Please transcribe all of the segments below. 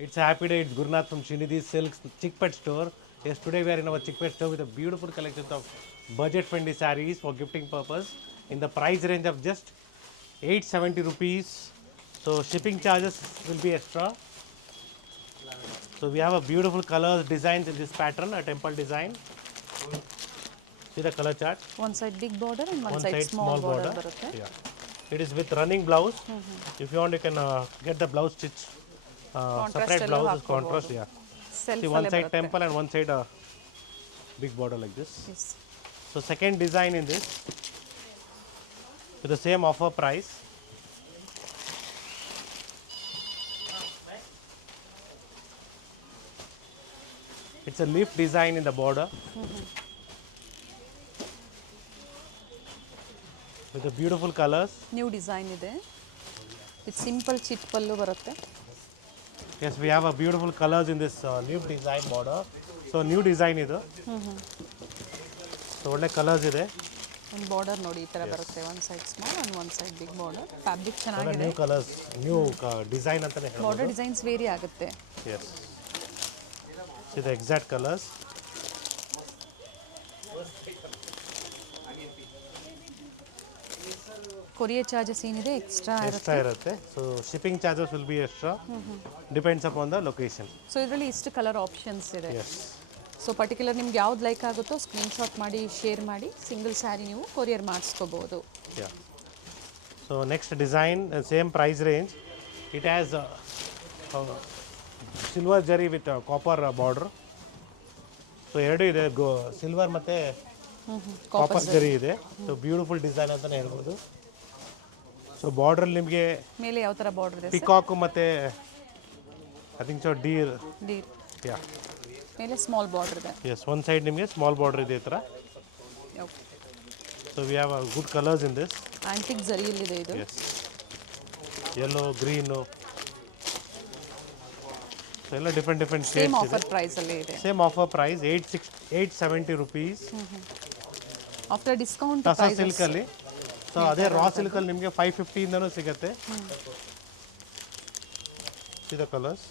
It's a happy day. It's Gurnath from Srinidhi Silks Chickpet store. Yes, today we are in our Chickpet store with a beautiful collection of budget-friendly sarees for gifting purpose in the price range of just 870 rupees. So shipping charges will be extra. So we have a beautiful colors designs in this pattern, a temple design. See the color chart. One side big border and one One side side small small border border. ಬರುತ್ತೆ. Yeah. It is with running blouse. If you want, you can get the blouse stitch. Separate ಎಲ್ಲ blouse is ಹಾಕ್ಕೋಬಹುದು. contrast. Yeah. Self See one ಅಲ್ಲೇ side ಬರುತ್ತೆ. temple and one side big border like this. Yes. So second design in this with the same offer price. It's a leaf design in the border with the beautiful colors. New design ಇದೆ. ಇದು simple chit ಪಲ್ಲು ಬರುತ್ತೆ. Yes, we have a beautiful colors in this leaf design border. So new design ಇದು. So ಒಳ್ಳೆ colors ಇದೆ. ಒಂದು border ನೋಡಿ ಈ ತರ ಬರುತ್ತೆ. One side small and one side big border. Fabric ಚೆನ್ನಾಗಿದೆ. ನ್ಯೂ ಕಲರ್ಸ್ ನ್ಯೂ ಡಿಸೈನ್ ಅಂತಾನೆ ಹೇಳ್ಬೋದು. ಬಾರ್ಡರ್ ಡಿಸೈನ್ಸ್ ವೇರಿ ಆಗುತ್ತೆ. Yes. See the exact colors. Courier charges ಏನಿದೆ ಎಕ್ಸ್ಟ್ರಾ Extra ಇರುತ್ತೆ. ಇರುತ್ತೆ. So shipping charges will be extra. Depends upon the location. So ಇದರಲ್ಲಿ ಇಷ್ಟು colour options ಇದೆ. Yes. ಸೊ ಪರ್ಟಿಕ್ಯುಲರ್ ನಿಮ್ಗೆ ಯಾವ್ದು ಲೈಕ್ ಆಗುತ್ತೋ ಸ್ಕ್ರೀನ್ಶಾಟ್ ಮಾಡಿ ಶೇರ್ ಮಾಡಿ ಸಿಂಗಲ್ ಸ್ಯಾರಿ ನೀವು courier ಮಾಡಿಸ್ಕೋಬಹುದು. Yeah. So next design, same price range. It has silver zari with copper border. So ಎರಡು ಇದೆ ಸಿಲ್ವರ್ ಮತ್ತೆ ಕಾಪರ್ ಜರಿ ಇದೆ. ಸೊ ಬ್ಯೂಟಿಫುಲ್ ಡಿಸೈನ್ ಅಂತಾನೆ ಹೇಳ್ಬೋದು. ಸೊ ಬಾರ್ಡರ್ ನಿಮಗೆ ಮೇಲೆ ಯಾವ ತರ ಬಾರ್ಡರ್ ಇದೆ? ಪಿಕಾಕ್ ಮತ್ತೆ I think so deer. Deer. Yeah. ಮೇಲೆ ಸ್ಮಾಲ್ ಬಾರ್ಡರ್ ಇದೆ. ಎಸ್ ಒನ್ ಸೈಡ್ ನಿಮಗೆ ಸ್ಮಾಲ್ ಬಾರ್ಡರ್ ಇದೆ ಈ ಥರ. Okay. So we have good colours in this. Antique ಜರಿಯಲ್ಲಿದೆ ಇದು. ಎಸ್ ಯೆಲ್ಲೋ ಗ್ರೀನು ಎಲ್ಲ ಡಿಫ್ರೆಂಟ್ ಸೇಮ್ ಶೇಡ್ಸ್ ಇದೆ. ಆಫರ್ ಪ್ರೈಸ್ ಅಲ್ಲಿ ಇದೆ. Same offer price 870 rupees. After discount tussar price silk ಅಲ್ಲಿ. ಸೊ ಅದೇ ರಾ ಸಿಲ್ಕ್ ಅಲ್ಲಿ ನಿಮಗೆ 550 ಇಂದನೂ ಸಿಗುತ್ತೆ. See the colours.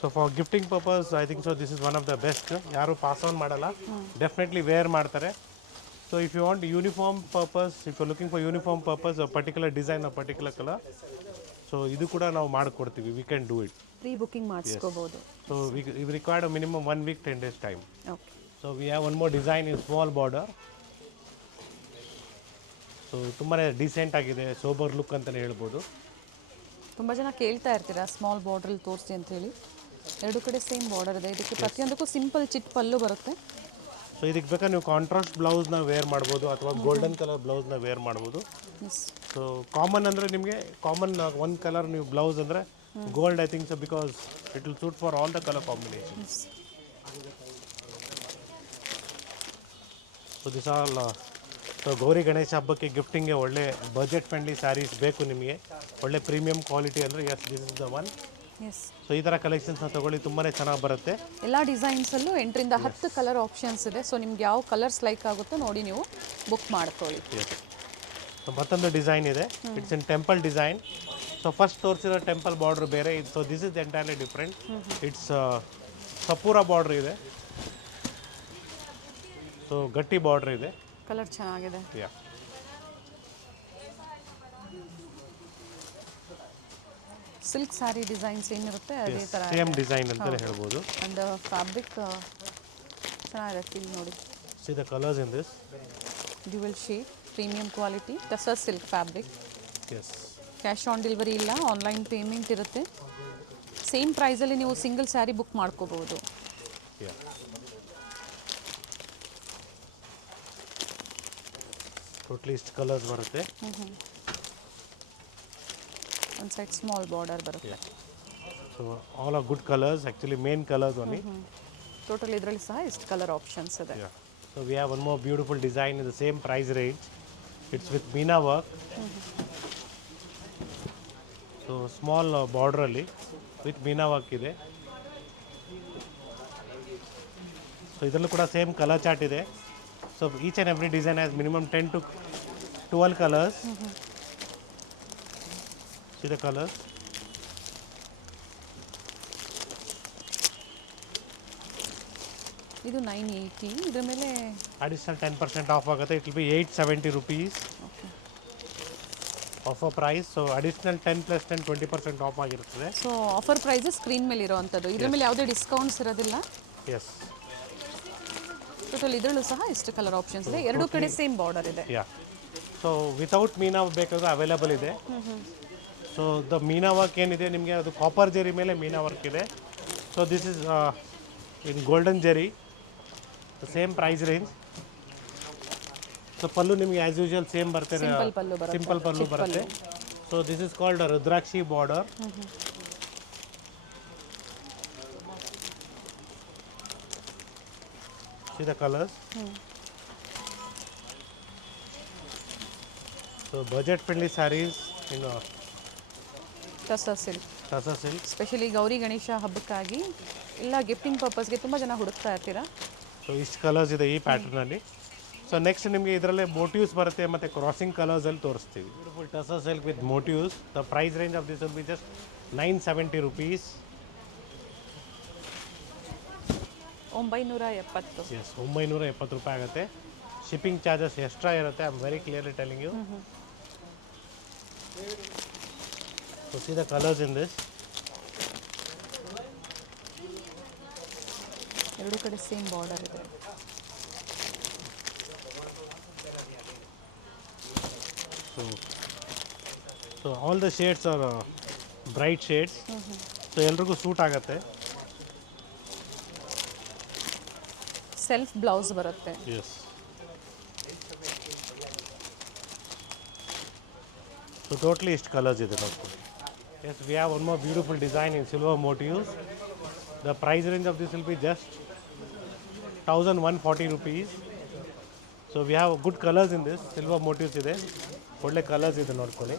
So for gifting purpose I think so this is one of the best. ಯಾರು ಪಾಸ್ ಆನ್ ಮಾಡಲ್ಲ, ಡೆಫಿನೆಟ್ಲಿ ವೇರ್ ಮಾಡ್ತಾರೆ. So if you want uniform purpose, if you looking for uniform purpose particular design particular colour, so ಇದು ಕೂಡ ನಾವು ಮಾಡಿಕೊಡ್ತೀವಿ. We can do it. Pre booking ಮಾಡಿಸ್ಕೋಬಹುದು. So we required minimum 1 week 10 days time. Okay. So we have one more design in small border. So ತುಂಬಾ decent ಆಗಿದೆ, sober look ಅಂತಲೇ ಹೇಳ್ಬೋದು. ತುಂಬ ಜನ ಕೇಳ್ತಾ ಇರ್ತೀರಾ ಸ್ಮಾಲ್ ಬಾರ್ಡ್ರಲ್ಲಿ ತೋರಿಸಿ ಅಂತ ಹೇಳಿ. ಎರಡು ಕಡೆ ಸೇಮ್ ಬಾರ್ಡರ್ ಇದೆ. ಇದಕ್ಕೆ ಪ್ರತಿಯೊಂದಕ್ಕೂ ಸಿಂಪಲ್ ಚಿಟ್ ಪಲ್ಲು ಬರುತ್ತೆ. ಸೊ ಇದಕ್ಕೆ ಬೇಕಾದ್ರೆ ನೀವು ಕಾಂಟ್ರಾಸ್ಟ್ ಬ್ಲೌಸ್ನ ವೇರ್ ಮಾಡ್ಬೋದು ಅಥವಾ ಗೋಲ್ಡನ್ ಕಲರ್ ಬ್ಲೌಸ್ನ ವೇರ್ ಮಾಡ್ಬೋದು. ಎಸ್. ಸೊ ಕಾಮನ್ ಅಂದರೆ ನಿಮಗೆ ಕಾಮನ್ ಒನ್ ಕಲರ್ ನೀವು ಬ್ಲೌಸ್ ಅಂದರೆ gold I think so because it will suit for all the colour combination. Yes. So this all. So Gauri Ganesha ಹಬ್ಬಕ್ಕೆ ಗಿಫ್ಟಿಂಗ್ಗೆ ಒಳ್ಳೆ ಬಜೆಟ್ ಫ್ರೆಂಡ್ಲಿ ಸ್ಯಾರೀಸ್ ಬೇಕು ನಿಮಗೆ, ಒಳ್ಳೆ ಪ್ರೀಮಿಯಂ ಕ್ವಾಲಿಟಿ ಅಂದರೆ yes this is the one. Yes. So ಈ ಥರ ಕಲೆಕ್ಷನ್ಸ್ನ ತೊಗೊಳ್ಳಿ, ತುಂಬಾ ಚೆನ್ನಾಗಿ ಬರುತ್ತೆ. ಎಲ್ಲ ಡಿಸೈನ್ಸಲ್ಲೂ 8ರಿಂದ 10 ಕಲರ್ ಆಪ್ಷನ್ಸ್ ಇದೆ. ಸೊ ನಿಮ್ಗೆ ಯಾವ ಕಲರ್ಸ್ ಲೈಕ್ ಆಗುತ್ತೋ ನೋಡಿ ನೀವು ಬುಕ್ ಮಾಡ್ಕೊಳ್ಳಿ. ಎಸ್. ಸೊ ಮತ್ತೊಂದು ಡಿಸೈನ್ ಇದೆ. It's in temple design. So first ತೋರಿಸಿರೋ ಟೆಂಪಲ್ ಬಾರ್ಡ್ರ್ ಬೇರೆ. So this is entirely different. It's ಸಪೂರ ಬಾರ್ಡ್ರ್ ಇದೆ. ಸೊ ಗಟ್ಟಿ ಬಾರ್ಡ್ರ್ ಇದೆ. ಕಲರ್ ಚೆನ್ನಾಗಿದೆ. ಯಾ. ಸಿಲ್ಕ್ ಸ್ಯಾರಿ ಡಿಸೈನ್ಸ್ ಏನಿರುತ್ತೆ ಅದೇ ಥರ ಸೇಮ್ ಡಿಸೈನ್ ಅಂತಲೇ ಹೇಳ್ಬೋದು. ಅಂಡ್ ಫ್ಯಾಬ್ರಿಕ್ ಚೆನ್ನಾಗಿದೆ. ಫೀಲ್ ನೋಡಿ. See the colours in this. Dual shade, premium quality, tussar silk fabric. Yes. Cash on delivery ಇಲ್ಲ, ಆನ್ಲೈನ್ ಪೇಮೆಂಟ್ ಇರುತ್ತೆ. ಸೇಮ್ ಪ್ರೈಸಲ್ಲಿ ನೀವು ಸಿಂಗಲ್ ಸ್ಯಾರಿ ಬುಕ್ ಮಾಡ್ಕೋಬಹುದು. ಯಾ. ಟೋಟಲಿ ಇಷ್ಟು ಕಲರ್ಸ್ ಬರುತ್ತೆ. ಒಂದು ಸೈಡ್ ಸ್ಮಾಲ್ ಬಾರ್ಡರ್ ಬರುತ್ತೆ. So all are good colours, actually main colours only. Total ಇದರಲ್ಲಿ ಸಹ ಇಷ್ಟು ಕಲರ್ ಆಪ್ಷನ್ಸ್ ಇದೆ. Yeah. So we have one more beautiful design in the same price range. It's with Meena work. So small border ಅಲ್ಲಿ with Meena work ಇದೆ. So ಇದರಲ್ಲೂ ಕೂಡ same colour chart ಇದೆ. So each and every design has minimum 10 to 12 colors. See the colors. ಇದು 980. ಇದರ ಮೇಲೆ Additional 10% off ಆಗುತ್ತೆ. It will be 870 rupees. Okay. Offer price. So additional 10 plus 10 20% off ಆಗಿರುತ್ತದೆ. So offer price screen ಮೇಲೆ ಇರೋವಂಥದ್ದು. ಇದ್ರ ಮೇಲೆ ಯಾವುದೇ ಡಿಸ್ಕೌಂಟ್ಸ್ ಇರೋದಿಲ್ಲ. Yes. ಟೋಟಲ್ ಇದರಲ್ಲೂ ಸಹ ಎಷ್ಟು ಕಲರ್ ಆಪ್ಷನ್ಸ್ ಇದೆ. ಎರಡು ಕಡೆ ಸೇಮ್ ಬಾರ್ಡರ್ ಇದೆ. Yeah. So without ಮೀನಾ ಬೇಕಾದ್ರೆ ಅವೈಲೇಬಲ್ ಇದೆ. ಸೊ ದ ಮೀನಾ ವರ್ಕ್ ಏನಿದೆ ನಿಮಗೆ ಅದು ಕಾಪರ್ ಜೆರಿ ಮೇಲೆ ಮೀನಾ ವರ್ಕ್ ಇದೆ. So this is in golden zari, same price range. So pallu ನಿಮಗೆ ಆ್ಯಸ್ ಯೂಶುವಲ್ ಸೇಮ್ ಬರುತ್ತೆ, ಸಿಂಪಲ್ ಪಲ್ಲು ಬರುತ್ತೆ. ಸಿಂಪಲ್ ಪಲ್ಲು ಬರುತ್ತೆ. So this is called Rudrakshi border. See the colors. So budget friendly sarees in tussar silk. Tassa silk. Specially Gauri Ganesha ಹಬ್ಬಕ್ಕಾಗಿ ಇಲ್ಲ gifting ಪರ್ಪಸ್ಗೆ ತುಂಬ ಜನ ಹುಡುಕ್ತಾ ಇರ್ತೀರಾ. ಸೊ ಇಷ್ಟು ಕಲರ್ಸ್ ಇದೆ ಈ ಪ್ಯಾಟರ್ನಲ್ಲಿ. ಸೊ ನೆಕ್ಸ್ಟ್ ನಿಮಗೆ ಇದರಲ್ಲೇ ಮೋಟಿವ್ಸ್ ಬರುತ್ತೆ ಮತ್ತು ಕ್ರಾಸಿಂಗ್ ಕಲರ್ಸಲ್ಲಿ ತೋರಿಸ್ತೀವಿ. Beautiful tussar silk with motifs. The price range of this will be just 970 rupees. 970. Yes, 970 ರೂಪಾಯಿ ಆಗುತ್ತೆ. ಶಿಪ್ಪಿಂಗ್ ಚಾರ್ಜಸ್ ಎಕ್ಸ್ಟ್ರಾ ಇರುತ್ತೆ. I am very clearly telling you. So see the colours in this. ಎರಡು ಕಡೆ same border ಇದೆ. So all the shades are bright shades. So ಎಲ್ರಿಗೂ suit ಆಗುತ್ತೆ. Self blouse ಬರುತ್ತೆ. Yes. So totally ಇಷ್ಟು colours ಇದೆ ನೋಡ್ಕೊಳ್ಳಿ. Yes, we have one more beautiful design in silver motifs. The price range of this will be just 1140 rupees. So we have good colours in this. Silver motifs ಇದೆ, ಒಳ್ಳೆ colours ಇದೆ ನೋಡ್ಕೊಳ್ಳಿ.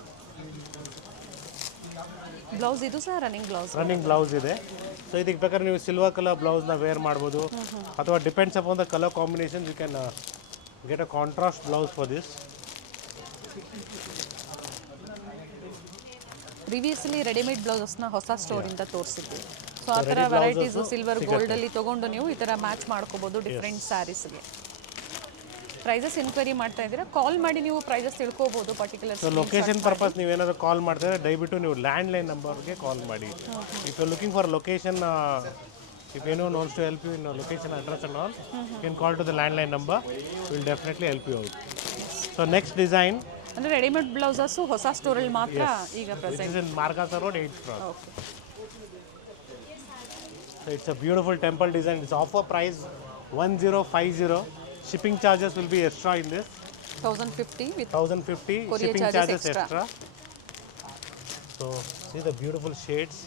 Blouse ಇದು ಸಹ running blouse. Running blouse ಇದೆ. So ಇದಕ್ಕೆ ಬೇಕಾದ್ರೆ ನೀವು ಸಿಲ್ವರ್ ಕಲರ್ ಬ್ಲೌಸ್ನ ವೇರ್ ಮಾಡ್ಬೋದು, ಅಥವಾ depends upon the colour combination you can get a contrast blouse for this. Previously readymade ಬ್ಲೌಸಸ್ನ ಹೊಸ ಸ್ಟೋರಿಂದ ತೋರಿಸಿದ್ವಿ. ಸೊ ಆ ಥರ ವೆರೈಟೀಸು ಸಿಲ್ವರ್ ಗೋಲ್ಡಲ್ಲಿ ತೊಗೊಂಡು ನೀವು ಈ ಥರ ಮ್ಯಾಚ್ ಮಾಡ್ಕೋಬೋದು ಡಿಫ್ರೆಂಟ್ ಸ್ಯಾರೀಸ್ಗೆ. ಪ್ರೈಸಸ್ ಎನ್ಕ್ವೈರಿ ಮಾಡ್ತಾ ಇದ್ದೀರಾ, ಕಾಲ್ ಮಾಡಿ ನೀವು ಪ್ರೈಸಸ್ ತಿಳ್ಕೊಬೋದು. ಪರ್ಟಿಕ್ಯುಲರ್ ಸೊ ಲೊಕೇಶನ್ ಪರ್ಪಸ್ ನೀವೇನಾದರೂ ಕಾಲ್ ಮಾಡ್ತಾರೆ ದಯವಿಟ್ಟು ನೀವು ಲ್ಯಾಂಡ್ಲೈನ್ ನಂಬರ್ಗೆ ಕಾಲ್ ಮಾಡಿ. If you looking for location, if anyone wants to help you in location address and all, you can call to the landline number. Will definitely help you out. So next design ಅಂದರೆ readymade blouses ಹೊಸ ಸ್ಟೋರಲ್ಲಿ ಮಾತ್ರ ಈಗ present. Is in Margosa road 8th floor. Okay. So it's a beautiful temple design. It's offer price 1050. Shipping charges will be extra in this. 1050 with 1050. Courier Shipping charges charges extra. So see the beautiful shades.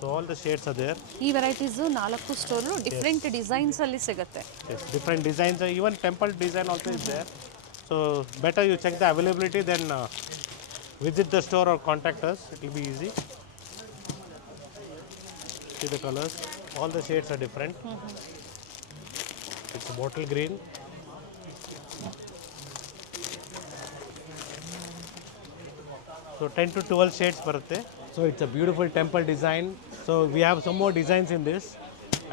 So all the shades are there. ಈ varieties 4 store different ಡಿಸೈನ್ಸಲ್ಲಿ ಸಿಗುತ್ತೆ. Yes, different designs. Even temple design also is there. So better you check the availability, then visit the store or contact us. It will be easy. See the colors. All the shades are different. It's bottle green. So 10 to 12 shades barutte. So it's a beautiful temple design. So we have some more designs in this,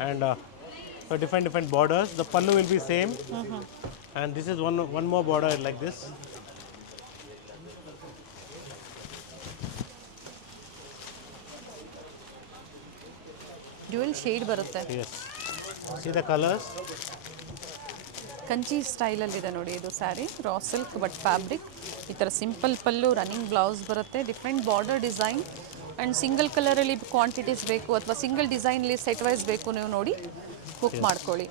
and so different borders. The pallu will be same, and this is one more border like this. Dual shade ಬರುತ್ತೆ. Yes. See the colors. Kanchi ಸ್ಟೈಲಲ್ಲಿದೆ ನೋಡಿ ಇದು sari. Raw silk but fabric. ಈ ಥರ simple pallu, running blouse ಬರುತ್ತೆ, different border design and single ಕಲರಲ್ಲಿ quantities ಬೇಕು ಅಥವಾ ಸಿಂಗಲ್ ಡಿಸೈನಲ್ಲಿ ಸೆಟ್ ವೈಸ್ ಬೇಕು ನೀವು ನೋಡಿ ಬುಕ್ ಮಾಡ್ಕೊಳ್ಳಿ.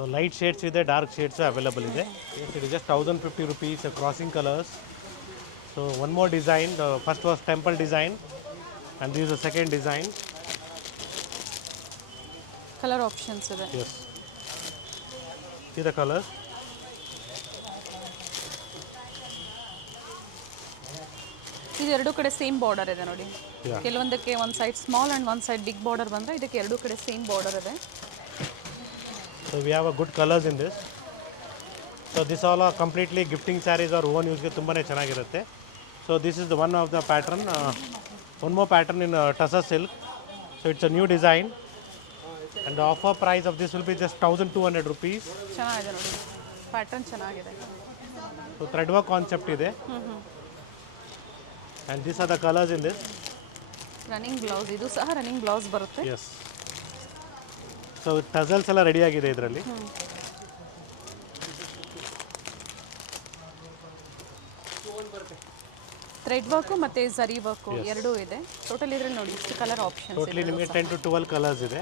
So light shades ಇದೆ, dark shades available ಇದೆ. Yes, it is just 1050 rupees. Crossing colors. So one more design. The first was temple design, and this is the second design. Colour options ಇದೆ. Yes. See the colors. ಇದು ಎರಡು ಕಡೆ same border ಇದೆ ನೋಡಿ. Yeah. ಕೆಲವೊಂದಕ್ಕೆ ಒಂದು side small and ಒಂದು side big border ಬಂದರೆ ಇದಕ್ಕೆ ಎರಡು ಕಡೆ ಸೇಮ್ ಬಾರ್ಡರ್ ಇದೆ. So we have a good colours in this. So this all are completely gifting saris are own ಯೂಸ್ಗೆ ತುಂಬಾ ಚೆನ್ನಾಗಿರುತ್ತೆ. So this is the one of the pattern. One more pattern in tussar silk. So it's a new design and the offer price of this will be just 1200 rupees. ಚೆನ್ನಾಗಿದೆ ನೋಡಿ, pattern ಚೆನ್ನಾಗಿದೆ. So thread work concept ಇದೆ. And this are the colours in this. Running blouse, ಇದು ಸಹ running blouse ಬರುತ್ತೆ. Yes. So tassels ಎಲ್ಲ ready ಆಗಿದೆ ಇದರಲ್ಲಿ. ಥ್ರೆಡ್ ವರ್ಕು ಮತ್ತು ಝರಿ ವರ್ಕು ಎರಡೂ ಇದೆ. ಟೋಟಲ್ ಇದರಲ್ಲಿ ನೋಡಿ ಇಷ್ಟು ಕಲರ್ ಆಪ್ಷನ್ಸ್ ಟೋಟಲಿ ನಿಮಗೆ 10 to 12 ಕಲರ್ಸ್ ಇದೆ.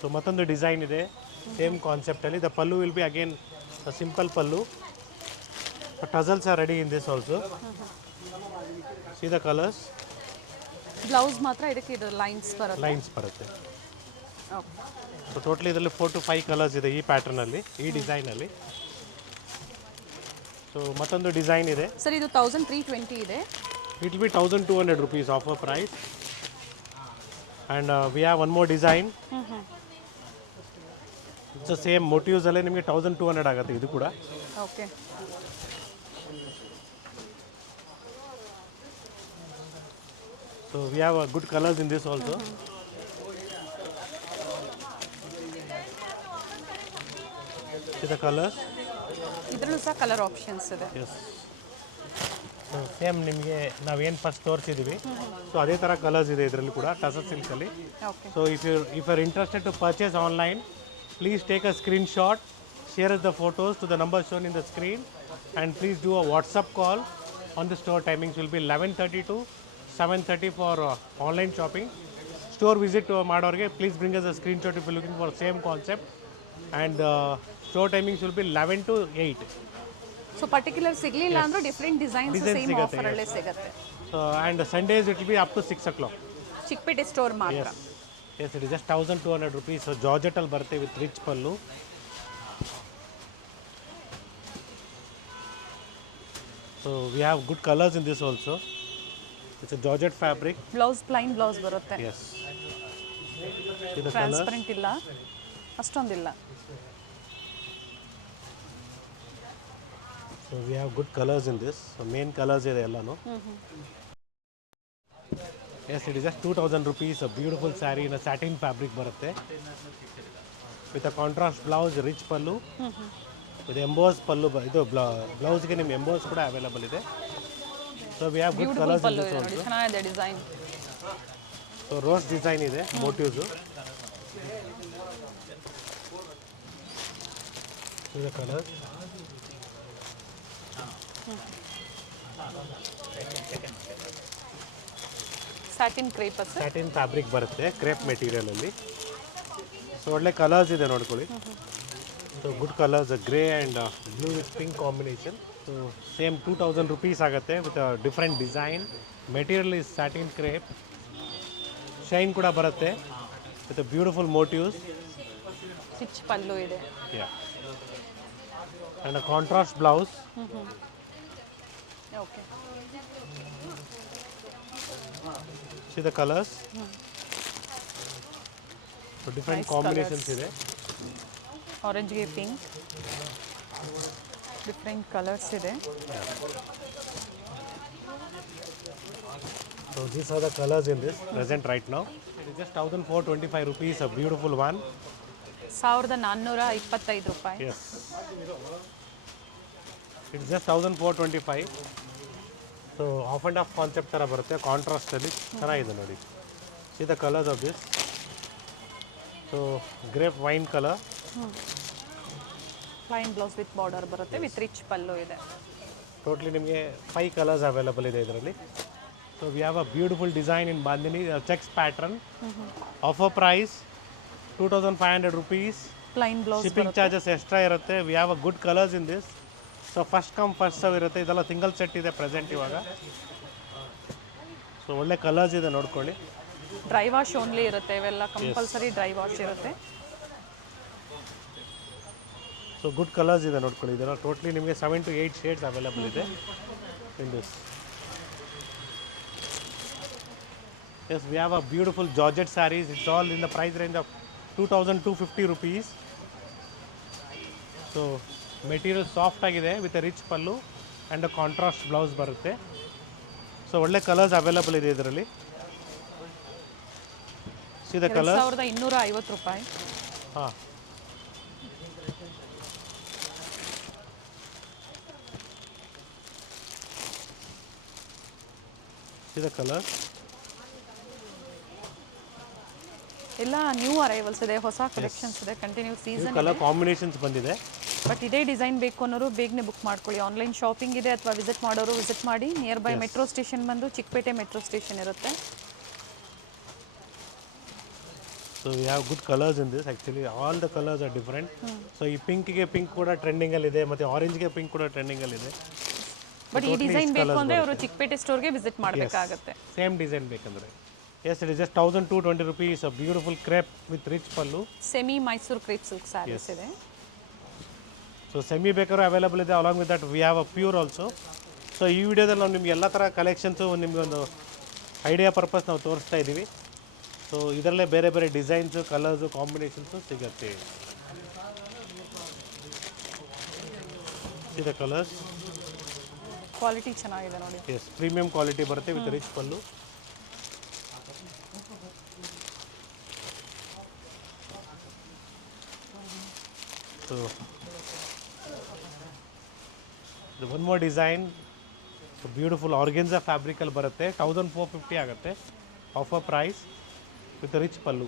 ಸೊ ಮತ್ತೊಂದು ಡಿಸೈನ್ ಇದೆ ಸೇಮ್ ಕಾನ್ಸೆಪ್ಟಲ್ಲಿ. The pallu will be again simple pallu. Tassels are ready in this also. See the colours. Blouse ಮಾತ್ರ ಇದಕ್ಕೆ ಇದು ಲೈನ್ಸ್ ಬರುತ್ತೆ. ಲೈನ್ಸ್ ಬರುತ್ತೆ. ಓಕೆ. ಸೊ ಟೋಟಲಿ ಇದರಲ್ಲಿ 4 to 5 ಕಲರ್ಸ್ ಇದೆ ಈ ಪ್ಯಾಟರ್ನಲ್ಲಿ, ಈ ಡಿಸೈನಲ್ಲಿ. ಸೊ ಮತ್ತೊಂದು ಡಿಸೈನ್ ಇದೆ. ಸರ್ ಇದು 1320 ಇದೆ. It will be 1200 rupees offer price. And we have one more design. It's same motifs ಅಲ್ಲೇ ನಿಮಗೆ 1200 ಆಗುತ್ತೆ ಇದು ಕೂಡ. Okay. So we have good colours in this also. The colours. ಇದರಲ್ಲೂ ಸಹ ಕಲರ್ ಆಪ್ಷನ್ಸ್ ಇದೆ. ಎಸ್. ಸೇಮ್ ನಿಮಗೆ ನಾವೇನು ಫಸ್ಟ್ ತೋರಿಸಿದ್ದೀವಿ ಸೊ ಅದೇ ಥರ ಕಲರ್ಸ್ ಇದೆ ಇದರಲ್ಲಿ ಕೂಡ ಟಸರ್ ಸಿಲ್ಕಲ್ಲಿ. Okay. So if you are interested to purchase online, please take a screenshot, share the photos to the number shown in the screen, and please do a WhatsApp call. On the store timings will be 11:30 to 7:30 for online shopping. Store visit ಮಾಡೋರಿಗೆ please bring us a screenshot if you're looking for same concept, and store timings will be 11 to 8. So particular ಸಿಗಲಿಲ್ಲ ಅಂದ್ರೆ different designs Designs same ಸಿಗುತ್ತೆ, offer ಅಲ್ಲೇ ಸಿಗುತ್ತೆ. So and Sundays it will be up to 6 o'clock. Chikkapete store ಮಾತ್ರ. Yes, it is just 1200 rupees. So Georgette al barte with rich pallu. So we have good colors in this also. It's a Georgette fabric. Blouse plain blouse ಬರುತ್ತೆ. Yes. See the colors. Transparent ಇಲ್ಲ, ಅಷ್ಟೊಂದಿಲ್ಲ. So we have good colors in this. So main colors ಇದೆ ಎಲ್ಲಾನು. Yes, it is just 2000 rupees. A beautiful saree in a satin fabric ಬರುತ್ತೆ. With a contrast blouse, rich pallu. With embossed pallu. ಇದು ಬ್ಲೌಸ್ಗೆ ನಿಮ್ಮ emboss ಕೂಡ available ಇದೆ. So we have good beautiful colours in pallu this ಇದೆ ನೋಡಿ, also. ಚೆನ್ನಾಗಿದೆ design. So rose design ಇದೆ motifs. ಇದು ಕಲರ್. ಸ್ಯಾಟಿನ್ ಕ್ರೇಪ್ ಅದು. ಸ್ಯಾಟಿನ್ ಫ್ಯಾಬ್ರಿಕ್ ಬರುತ್ತೆ ಕ್ರೇಪ್ ಮೆಟೀರಿಯಲಲ್ಲಿ. ಸೊ ಒಳ್ಳೆ ಕಲರ್ಸ್ ಇದೆ ನೋಡ್ಕೊಳ್ಳಿ. So good colours, grey and blue with pink combination. So same 2000 rupees ಆಗುತ್ತೆ with different design. Material is satin crepe. Shine ಕೂಡ ಬರುತ್ತೆ with beautiful motifs. Rich pallu ಇದೆ. And a contrast blouse. Okay. See the colors. So different Nice combinations colours. ಇದೆ. ಆರೆಂಜ್ಗೆ pink, different colours ಇದೆ. So these are the colors in this present right now. It is just 1425 rupees, a beautiful one. 1425 ರೂಪಾಯಿ. Yes. It's just 1425. So off and off concept ಥರ ಬರುತ್ತೆ ಕಾಂಟ್ರಾಸ್ಟಲ್ಲಿ. ಚೆನ್ನಾಗಿದೆ ನೋಡಿ. See the colours of this. So grape wine colour. Plain blouse with border ಬರುತ್ತೆ, with rich pallu ಇದೆ. Totally ನಿಮಗೆ 5 colours available ಇದೆ ಇದರಲ್ಲಿ. So we have a beautiful design in bandhani checks pattern. Offer price 2500 rupees. Plain blouse shipping charges extra ಇರುತ್ತೆ. We have a good colours in this. So first come first serve ಇರುತ್ತೆ. ಇದೆಲ್ಲ single set ಇದೆ present ಇವಾಗ. So ಒಳ್ಳೆ colours ಇದೆ ನೋಡ್ಕೊಳ್ಳಿ. Dry wash only ಇರುತ್ತೆ, ಇವೆಲ್ಲ ಕಂಪಲ್ಸರಿ ಡ್ರೈ ವಾಶ್ ಇರುತ್ತೆ. ಸೊ ಗುಡ್ ಕಲರ್ಸ್ ಇದೆ ನೋಡ್ಕೊಳ್ಳಿ. ಇದೆಲ್ಲ ಟೋಟ್ಲಿ ನಿಮಗೆ 7 to 8 ಶೇಡ್ಸ್ ಅವೈಲಬಲ್ ಇದೆ in this. Yes, we have a beautiful Georgette sarees. It's all in the price range of 2,250 rupees. So material soft ಆಗಿದೆ with rich pallu and contrast blouse ಬರುತ್ತೆ. So ಒಳ್ಳೆ colours available ಇದೆ ಇದರಲ್ಲಿ. See the colours. 2250 ರೂಪಾಯಿ. ಹಾಂ, see the colours. ಎಲ್ಲ new arrivals ಇದೆ, ಹೊಸ ಕಲೆಕ್ಷನ್ಸ್ ಇದೆ, ಕಂಟಿನ್ಯೂ ಸೀಸನ್ ಕಲರ್ ಕಾಂಬಿನೇಷನ್ಸ್ ಬಂದಿದೆ. ಬಟ್ ಇದೇ ಡಿಸೈನ್ ಬೇಕು ಅನ್ನೋರು ಬೇಗನೆ ಬುಕ್ ಮಾಡ್ಕೊಳ್ಳಿ. ಆನ್ಲೈನ್ ಶಾಪಿಂಗ್ ಇದೆ ಅಥವಾ ವಿಸಿಟ್ ಮಾಡೋರು ವಿಸಿಟ್ ಮಾಡಿ. ನಿಯರ್ ಬೈ ಮೆಟ್ರೋ ಸ್ಟೇಷನ್ ಬಂದು ಚಿಕ್ಕಪೇಟೆ ಮೆಟ್ರೋ ಸ್ಟೇಷನ್ ಇರುತ್ತೆ. So we have good colours in this. Actually all the colours are different. So ಈ ಪಿಂಕ್ಗೆ ಪಿಂಕ್ ಕೂಡ ಟ್ರೆಂಡಿಂಗಲ್ಲಿದೆ, ಮತ್ತು ಆರೆಂಜ್ಗೆ ಪಿಂಕ್ ಕೂಡ ಟ್ರೆಂಡಿಂಗಲ್ಲಿದೆ. ಬಟ್ ಈ ಡಿಸೈನ್ ಬೇಕು ಅಂದರೆ ಅವರು ಚಿಕ್ಕಪೇಟೆ ಸ್ಟೋರ್ಗೆ ವಿಸಿಟ್ ಮಾಡಬೇಕಾಗುತ್ತೆ. ಸೇಮ್ ಡಿಸೈನ್ ಬೇಕಂದ್ರೆ. Yes, it is just 1,220 rupees. A beautiful crepe with rich pallu. Semi Mysuru crepe silk sarees ಇದೆ. ಸೊ ಸೆಮಿ ಬೇಕಾದ್ರೂ ಅವೈಲಬಲ್ ಇದೆ. Along with that we have a pure also. So ಈ ವಿಡಿಯೋದಲ್ಲಿ ನಾವು ನಿಮ್ಗೆ ಎಲ್ಲ ಥರ ಕಲೆಕ್ಷನ್ಸು ನಿಮಗೆ ಒಂದು ಐಡಿಯಾ ಪರ್ಪಸ್ ನಾವು ತೋರಿಸ್ತಾ ಇದ್ದೀವಿ. ಸೊ ಇದರಲ್ಲೇ ಬೇರೆ ಬೇರೆ ಡಿಸೈನ್ಸು, ಕಲರ್ಸು, ಕಾಂಬಿನೇಷನ್ಸು ಸಿಗುತ್ತೆ. ಇದೆ ಕಲರ್ಸ್. ಕ್ವಾಲಿಟಿ ಚೆನ್ನಾಗಿದೆ ನೋಡಿ. ಎಸ್, ಪ್ರೀಮಿಯಂ ಕ್ವಾಲಿಟಿ ಬರುತ್ತೆ with rich pallu. So one more design, beautiful organza ಫ್ಯಾಬ್ರಿಕಲ್ಲಿ ಬರುತ್ತೆ. 1450 ಆಗುತ್ತೆ offer price with rich pallu.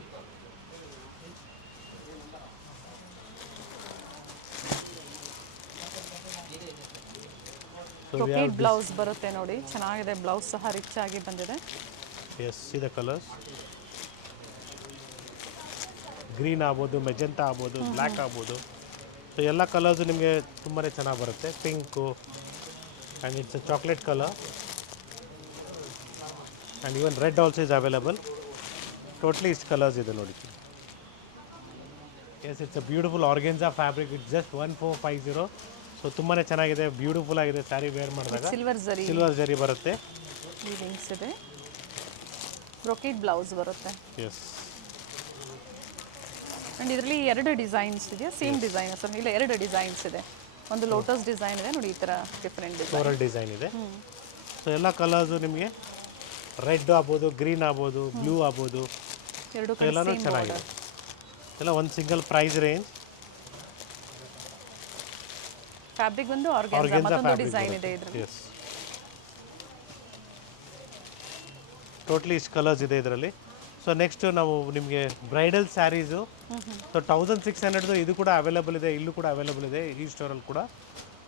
Brocade blouse ಬರುತ್ತೆ ನೋಡಿ, ಚೆನ್ನಾಗಿದೆ. ಬ್ಲೌಸ್ ಸಹ ರಿಚ್ ಆಗಿ ಬಂದಿದೆ. ಎಸ್, ಇದೆ ಕಲರ್ಸ್. ಗ್ರೀನ್ ಆಗ್ಬೋದು, ಮೆಜೆಂಟಾ ಆಗ್ಬೋದು, ಬ್ಲ್ಯಾಕ್ ಆಗ್ಬೋದು. ಸೊ ಎಲ್ಲ ಕಲರ್ಸು ನಿಮಗೆ ತುಂಬಾ ಚೆನ್ನಾಗಿ ಬರುತ್ತೆ. Pink and it's a chocolate colour and even red also is available. Totally ಇಷ್ಟು ಕಲರ್ಸ್ ಇದೆ ನೋಡಿ. Yes, it's a beautiful organza fabric. It's just 1450. So ತುಂಬಾ ಚೆನ್ನಾಗಿದೆ, ಬ್ಯೂಟಿಫುಲ್ ಆಗಿದೆ. ಸ್ಯಾರಿ ವೇರ್ ಮಾಡಿದಾಗ ಸಿಲ್ವರ್ ಜರಿ ಬರುತ್ತೆ. ವೀವಿಂಗ್ಸ್ ಇದೆ. ಬ್ರೊಕೇಡ್ ಬ್ಲೌಸ್ ಬರುತ್ತೆ. ಎಸ್, ಆ್ಯಂಡ್ ಇದರಲ್ಲಿ 2 ಡಿಸೈನ್ಸ್ ಇದೆಯಾ? Same design sir? ಇಲ್ಲ, 2 ಡಿಸೈನ್ಸ್ ಇದೆ. ಒಂದು ಲೋಟಸ್ ಡಿಸೈನ್ ಇದೆ ನೋಡಿ, ಈ ಥರ ಡಿಫ್ರೆಂಟ್ ಫ್ಲೋರಲ್ ಡಿಸೈನ್ ಇದೆ. ಸೊ ಎಲ್ಲ ಕಲರ್ಸು ನಿಮಗೆ ರೆಡ್ ಆಗ್ಬೋದು, ಗ್ರೀನ್ ಆಗ್ಬೋದು, ಬ್ಲೂ ಆಗ್ಬೋದು, ಎಲ್ಲನೂ ಚೆನ್ನಾಗಿದೆ. ಎಲ್ಲ ಒಂದು ಸಿಂಗಲ್ ಪ್ರೈಸ್ ರೇಂಜ್. ಫ್ಯಾಬ್ರಿಕ್ ಬಂದು ಆರ್ಗಾನ್ಸಾ, ಮತ್ತೊಂದು ಡಿಸೈನ್ ಇದೆ ಇದರಲ್ಲಿ. ಎಸ್, ಟೋಟ್ಲಿ ಇಷ್ಟು ಕಲರ್ಸ್ ಇದೆ ಇದರಲ್ಲಿ. ಸೊ ನೆಕ್ಸ್ಟ್ ನಾವು ನಿಮಗೆ ಬ್ರೈಡಲ್ ಸ್ಯಾರೀಸು. ಸೊ 1600 ಇದು ಕೂಡ ಅವೈಲಬಲ್ ಇದೆ, ಇಲ್ಲೂ ಕೂಡ ಅವೈಲಬಲ್ ಇದೆ ಈ ಸ್ಟೋರಲ್ಲಿ ಕೂಡ.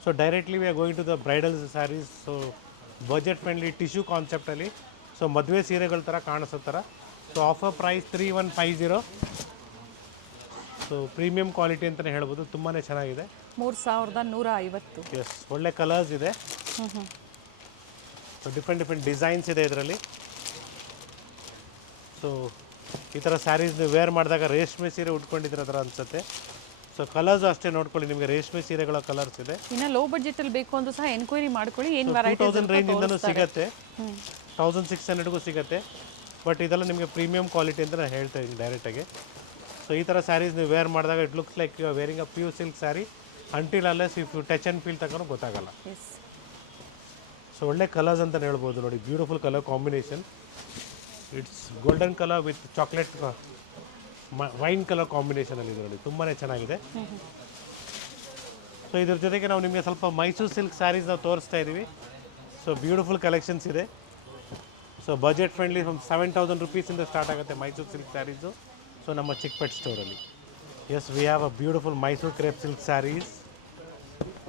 So directly we are going to the bridal saris. So budget friendly tissue ಕಾನ್ಸೆಪ್ಟಲ್ಲಿ. ಸೊ ಮದುವೆ ಸೀರೆಗಳ ಥರ ಕಾಣಿಸೋ ಥರ. So offer price 3150. So premium quality ಅಂತಲೇ ಹೇಳ್ಬೋದು, ತುಂಬಾ ಚೆನ್ನಾಗಿದೆ. 3150. ಎಸ್, ಒಳ್ಳೆ ಕಲರ್ಸ್ ಇದೆ. ಸೊ ಡಿಫ್ರೆಂಟ್ ಡಿಸೈನ್ಸ್ ಇದೆ ಇದರಲ್ಲಿ. ಸೊ ಈ ಥರ ಸ್ಯಾರೀಸ್ ನೀವು ವೇರ್ ಮಾಡಿದಾಗ ರೇಷ್ಮೆ ಸೀರೆ ಉಟ್ಕೊಂಡಿದ್ರ ಥರ ಅನಿಸುತ್ತೆ. ಸೊ ಕಲರ್ಸ್ ಅಷ್ಟೇ ನೋಡ್ಕೊಳ್ಳಿ, ನಿಮಗೆ ರೇಷ್ಮೆ ಸೀರೆಗಳ ಕಲರ್ಸ್ ಇದೆ. ಇನ್ನು ಲೋ ಬಜೆಟಲ್ಲಿ ಬೇಕು ಅಂದ್ರೂ ಸಹ ಎನ್ಕ್ವೈರಿ ಮಾಡ್ಕೊಳ್ಳಿ. ಏನು ವೆರೈಟಿ 2000 ರೇಂಜಿಂದನೂ ಸಿಗುತ್ತೆ, 1600ಗೂ ಸಿಗುತ್ತೆ. ಬಟ್ ಇದೆಲ್ಲ ನಿಮಗೆ ಪ್ರೀಮಿಯಂ ಕ್ವಾಲಿಟಿ ಅಂತ ನಾನು ಹೇಳ್ತಾ ಇದ್ದೀನಿ ಡೈರೆಕ್ಟಾಗಿ. ಸೊ ಈ ಥರ ಸ್ಯಾರೀಸ್ ನೀವು ವೇರ್ ಮಾಡಿದಾಗ it looks like you are wearing a pure silk sari until unless if you touch and feel ತಗೊಂಡು ಗೊತ್ತಾಗಲ್ಲ. ಸೊ ಒಳ್ಳೆ ಕಲರ್ಸ್ ಅಂತಲೇ ಹೇಳ್ಬೋದು ನೋಡಿ. Beautiful colour combination. It's golden colour with chocolate wine colour ಕಾಂಬಿನೇಷನಲ್ಲಿ ಇದೆ ನೋಡಿ, ತುಂಬಾ ಚೆನ್ನಾಗಿದೆ. ಸೊ ಇದ್ರ ಜೊತೆಗೆ ನಾವು ನಿಮಗೆ ಸ್ವಲ್ಪ ಮೈಸೂರು ಸಿಲ್ಕ್ ಸ್ಯಾರೀಸ್ ನಾವು ತೋರಿಸ್ತಾ ಇದ್ದೀವಿ. ಸೊ ಬ್ಯೂಟಿಫುಲ್ ಕಲೆಕ್ಷನ್ಸ್ ಇದೆ. So budget friendly 7000 rupees start ಆಗುತ್ತೆ ಮೈಸೂರು ಸಿಲ್ಕ್ ಸ್ಯಾರೀಸು. ಸೊ ನಮ್ಮ ಚಿಕ್ಕಪೇಟೆ ಸ್ಟೋರಲ್ಲಿ. Yes, we have a beautiful Mysuru crepe silk saris,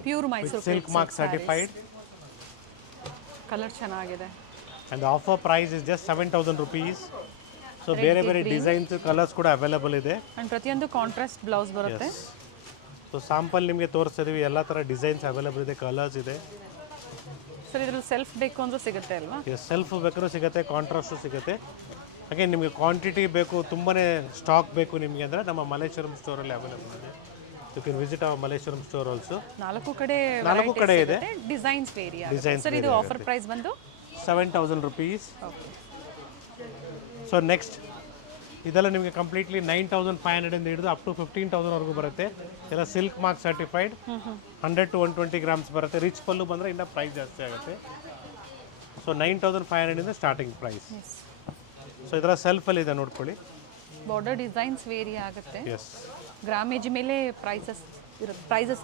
pure Mysuru silk mark certified. Colour ಚೆನ್ನಾಗಿದೆ. And offer price is just 7000 rupees. So ಬೇರೆ ಬೇರೆ ಡಿಸೈನ್ಸ್, ಕಲರ್ಸ್ ಕೂಡ available ಇದೆ. And ಪ್ರತಿಯೊಂದು ಕಾಂಟ್ರಾಸ್ಟ್ ಬ್ಲೌಸ್ ಬರುತ್ತೆ. ಸೊ ಸ್ಯಾಂಪಲ್ ನಿಮಗೆ ತೋರಿಸ್ತಾ ಇದೀವಿ. ಎಲ್ಲ ಥರ ಡಿಸೈನ್ಸ್ ಅವೈಲಬಲ್ ಇದೆ, ಕಲರ್ಸ್ ಇದೆ. ಸರ್ ಇದರಲ್ಲಿ ಸೆಲ್ಫ್ ಬೇಕು ಅಂದರೂ ಸಿಗುತ್ತೆ ಅಲ್ವಾ? ಎಸ್, ಸೆಲ್ಫ್ ಬೇಕಾದ್ರೂ ಸಿಗುತ್ತೆ, ಕಾಂಟ್ರಾಸ್ಟು ಸಿಗುತ್ತೆ. ಹಾಗೆ ನಿಮಗೆ ಕ್ವಾಂಟಿಟಿ ಬೇಕು, ತುಂಬಾ ಸ್ಟಾಕ್ ಬೇಕು ನಿಮಗೆ ಅಂದರೆ ನಮ್ಮ ಮಲ್ಲೇಶ್ವರಂ ಸ್ಟೋರಲ್ಲಿ ಅವೈಲಬಲ್ ಇದೆ. You can visit our Malleshwaram store also. 4 ಕಡೆ ಇದೆ. ಡಿಸೈನ್ಸ್ ವೇರಿ ಆಗುತ್ತೆ. ಸರ್ ಇದು ಆಫರ್ ಪ್ರೈಸ್ ಬಂದು 7000 rupees. ಸೊ ನೆಕ್ಸ್ಟ್ ಇದೆಲ್ಲ ನಿಮಗೆ ಕಂಪ್ಲೀಟ್ಲಿ 9500 ಇಂದ ಹಿಡಿದು ಅಪ್ ಟು 15,000ವರೆಗೂ ಬರುತ್ತೆ. ಎಲ್ಲ silk mark certified, 100 to 120 grams ಬರುತ್ತೆ. ರಿಚ್ ಪಲ್ಲು ಬಂದರೆ ಇನ್ನೂ ಪ್ರೈಸ್ ಜಾಸ್ತಿ ಆಗುತ್ತೆ. ಸೊ 9500 ಇಂದ ಸ್ಟಾರ್ಟಿಂಗ್ ಪ್ರೈಸ್. ಸೊ ಇದರ ಸೆಲ್ಫಲ್ಲಿ ಇದೆ ನೋಡ್ಕೊಳ್ಳಿ. ಬಾರ್ಡರ್ ಡಿಸೈನ್ಸ್ ವೇರಿ ಆಗುತ್ತೆ. ಎಸ್, ಗ್ರಾಮೇಜ್ ಮೇಲೆ ಪ್ರೈಸಸ್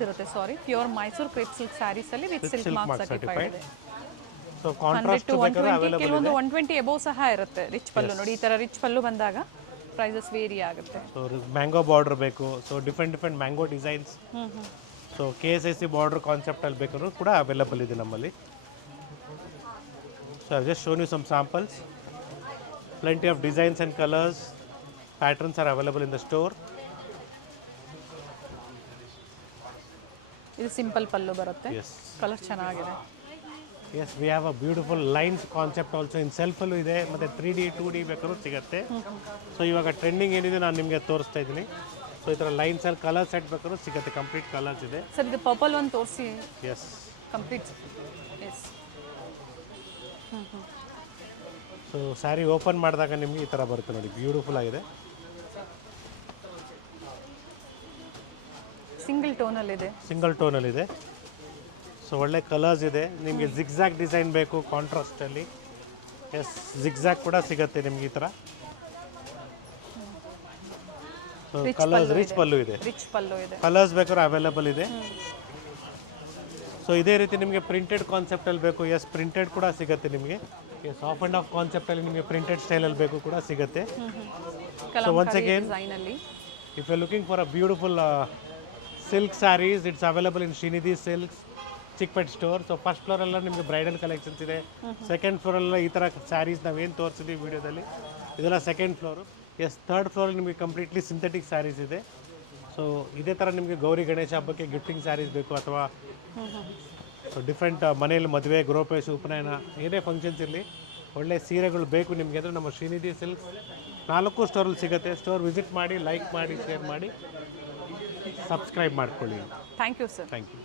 ಇರುತ್ತೆ. Sorry, pure Mysuru crepe silk ಸ್ಯಾರೀಸಲ್ಲಿ with silk mark certified. So 100 contrast to ಬೇಕಾದ್ರೆ 120, ಅವೈಲೇಬಲ್ ಕೆಲವೊಂದು 120 ಎಬೋವ್ ಸಹ ಇರುತ್ತೆ. ರಿಚ್ ಪಲ್ಲು ನೋಡಿ, ಈ ಥರ ರಿಚ್ ಪಲ್ಲು ಬಂದಾಗ ಪ್ರೈಸಸ್ ವೇರಿ ಆಗುತ್ತೆ. ಸೊ ಮ್ಯಾಂಗೋ ಬಾರ್ಡರ್ ಬೇಕು, so different mango designs, so KSIC border ಕಾನ್ಸೆಪ್ಟಲ್ಲಿ ಬೇಕಾದ್ರೂ ಕೂಡ ಅವೈಲೇಬಲ್ ಇದೆ ನಮ್ಮಲ್ಲಿ. So I just shown you some samples. Plenty of designs and colors, patterns are available in the store. ಇದು simple pallu ಬರುತ್ತೆ. Yes. Colour ಚೆನ್ನಾಗಿದೆ. Yes, we have a beautiful lines concept also in self-ಅಲ್ಲೂ ಇದೆ, ಮತ್ತು 3D 2D ಬೇಕಾದ್ರೂ ಸಿಗುತ್ತೆ. So ಇವಾಗ trending ಏನಿದೆ ನಾನು ನಿಮಗೆ ತೋರಿಸ್ತಾ ಇದ್ದೀನಿ. ಸೊ ಈ ಥರ ಲೈನ್ಸಲ್ಲಿ ಕಲರ್ ಸೆಟ್ ಬೇಕಾದ್ರೂ ಸಿಗುತ್ತೆ, ಕಂಪ್ಲೀಟ್ ಕಲರ್ಸ್ ಇದೆ. ಸರ್ ಇದು ಪರ್ಪಲ್ ಒಂದು ತೋರಿಸಿ. Yes, complete. Yes. So saree open ಮಾಡಿದಾಗ ನಿಮಗೆ ಈ ಥರ ಬರುತ್ತೆ ನೋಡಿ, ಬ್ಯೂಟಿಫುಲ್ ಆಗಿದೆ. ಸಿಂಗಲ್ ಟೋನಲ್ಲಿದೆ. ಸಿಂಗಲ್ ಟೋನಲ್ಲಿದೆ. ಸೊ ಒಳ್ಳೆ ಕಲರ್ಸ್ ಇದೆ. ನಿಮಗೆ ಜಿಗ್ಜಾಗ್ ಡಿಸೈನ್ ಬೇಕು ಕಾಂಟ್ರಾಸ್ಟಲ್ಲಿ, ಎಸ್ ಜಿಗ್ಜಾಗ್ ಕೂಡ ಸಿಗುತ್ತೆ ನಿಮ್ಗೆ ಈ ಥರ. ಕಲರ್ಸ್ ರಿಚ್ ಪಲ್ಲು ಇದೆ. ರಿಚ್ ಪಲ್ಲು ಇದೆ. ಕಲರ್ಸ್ ಬೇಕಾದ್ರೆ ಅವೈಲೇಬಲ್ ಇದೆ. ಸೊ ಇದೇ ರೀತಿ ನಿಮಗೆ ಪ್ರಿಂಟೆಡ್ ಕಾನ್ಸೆಪ್ಟಲ್ಲಿ ಬೇಕು, ಎಸ್ ಪ್ರಿಂಟೆಡ್ ಕೂಡ ಸಿಗುತ್ತೆ ನಿಮಗೆ. ಎಸ್, ಆಫ್ ಆ್ಯಂಡ್ ಆಫ್ ಕಾನ್ಸೆಪ್ಟಲ್ಲಿ ನಿಮಗೆ ಪ್ರಿಂಟೆಡ್ ಸ್ಟೈಲಲ್ಲಿ ಬೇಕು ಕೂಡ ಸಿಗುತ್ತೆ. So once again, if you looking for a beautiful silk saris, it's available in Srinidhi silks Chickpet store. So first ಫ್ಲೋರೆಲ್ಲ ನಿಮಗೆ ಬ್ರೈಡಲ್ ಕಲೆಕ್ಷನ್ಸ್ ಇದೆ. ಸೆಕೆಂಡ್ ಫ್ಲೋರೆಲ್ಲ ಈ ಥರ ಸ್ಯಾರೀಸ್ ನಾವೇನು ತೋರಿಸಿದ್ವಿ ವಿಡಿಯೋದಲ್ಲಿ ಇದೆಲ್ಲ ಸೆಕೆಂಡ್ ಫ್ಲೋರು. ಎಸ್, ಥರ್ಡ್ ಫ್ಲೋರಲ್ಲಿ ನಿಮಗೆ ಕಂಪ್ಲೀಟ್ಲಿ ಸಿಂಥೆಟಿಕ್ ಸ್ಯಾರೀಸ್ ಇದೆ. ಸೊ ಇದೇ ಥರ ನಿಮಗೆ ಗೌರಿ ಗಣೇಶ ಹಬ್ಬಕ್ಕೆ ಗಿಫ್ಟಿಂಗ್ ಸ್ಯಾರೀಸ್ ಬೇಕು, ಅಥವಾ ಸೊ ಡಿಫ್ರೆಂಟ್ ಮನೇಲಿ ಮದುವೆ, ಗೃಹಪ್ರವೇಶ, ಉಪನಯನ, ಏನೇ ಫಂಕ್ಷನ್ಸ್ ಇರಲಿ, ಒಳ್ಳೆ ಸೀರೆಗಳು ಬೇಕು ನಿಮಗೆ ಅಂದರೆ ನಮ್ಮ ಶ್ರೀನಿಧಿ ಸಿಲ್ಕ್ಸ್ 4 ಸ್ಟೋರಲ್ಲಿ ಸಿಗುತ್ತೆ. ಸ್ಟೋರ್ ವಿಸಿಟ್ ಮಾಡಿ, ಲೈಕ್ ಮಾಡಿ, ಶೇರ್ ಮಾಡಿ, ಸಬ್ಸ್ಕ್ರೈಬ್ ಮಾಡ್ಕೊಳ್ಳಿ. Thank you sir. Thank you.